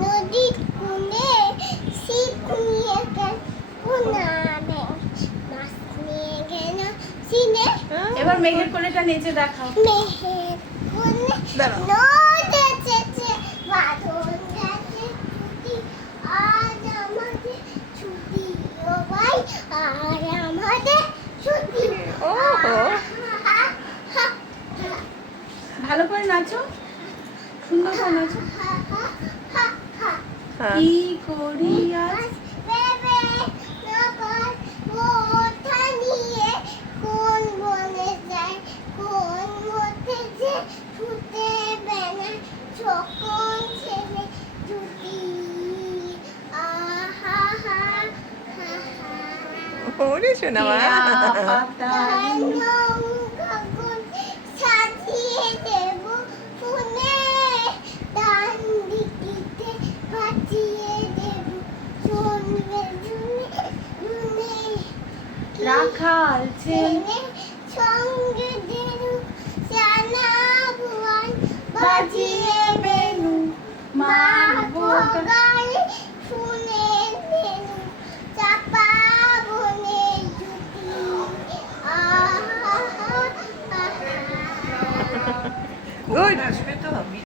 নদীর কুলে ছিপ নিয়ে গেল কোনারে মাছ নিয়ে গেল সিনে। এবার মেঘের কোলেটা নেচে দেখাও। মেঘের কোলে দাঁড়াও। নড়েছে বাদল গেছে ছুটি আজ আমাদের ছুটি ও ভাই আর আমাদের ছুটি। ওহো। ভালো করে নাচো, সুন্দর করে নাচো। হ্যাঁ। কি করি আজ বেবে নগর মোটা নিয়ে কোন বনে যায় কোন মতে যে ছুটে বেড়ায় সকল ছেলে ছুটি আহা হা হা হা। ওরে শোনা মা। টিয়া পাতার গগন সাজিয়ে দেব ফুলে ডান দিকিতে বাজিয়ে দেব শুনবে শুনে শুনে রাখাল ছেলে সঙ্গে দেব জানা ভুয়ান বাজিয়ে বেনু মা মা বোগা বোগা